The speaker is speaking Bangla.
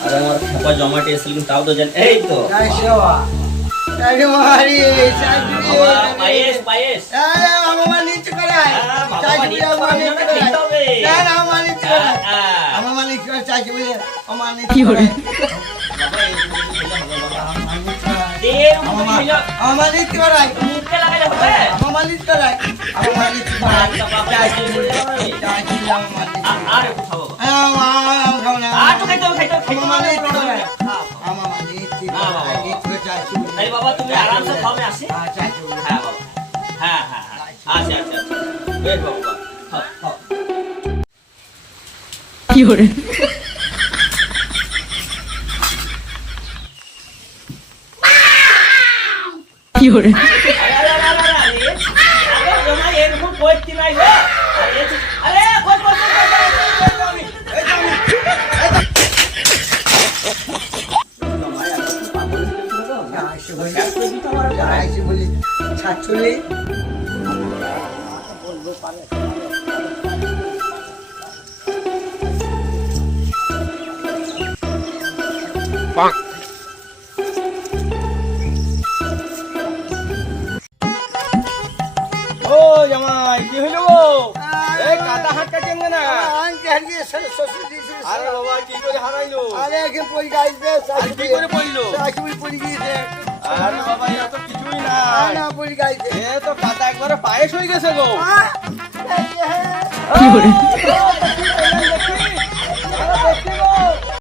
আর আমার খেপা জমাটে এসেছিল কিন্তু তাও তো জান এই তো জয় সেবা আরে মারি বাবা পায়েস পায়েস আমার নিচে করাই আমার নিচে করাই আমার মালিক চাইছি বলে আমার নিচে কি করে আমার মালিক করাই মুখে লাগালে হবে আমার মালিক করাই আমার মালিক চাইছি চাইছি আর একটু খাবো আর তো খাইতে হবে আমার মালিক করাই আমার মালিক চাইছি তাই বাবা তুমি আরামসে খাও আমি আসি চাইছি হ্যাঁ বাবা হ্যাঁ হ্যাঁ আচ্ছা আচ্ছা আচ্ছা বেশ বাবা খাও খাও কি করে কি করে এরকম করতে নাই গো আরে কই কই আইসি বলি ছাড়ছলে বলবো পারে ও জামাই কি হইলো গো এই কাটা হাত কাটেন না আঙ্কে হারিয়ে শ্বশুর দিয়েছে আরে বাবা কি করে হারাইলো আরে একে পড়ি গাইছে আর কি করে পড়লো শাশুড়ি পড়ি গিয়েছে আরে বাবা এটা তো কিছুই না না পড়ি গাইছে এ তো কাটা একবারে পায়েস হয়ে গেছে গো কি করে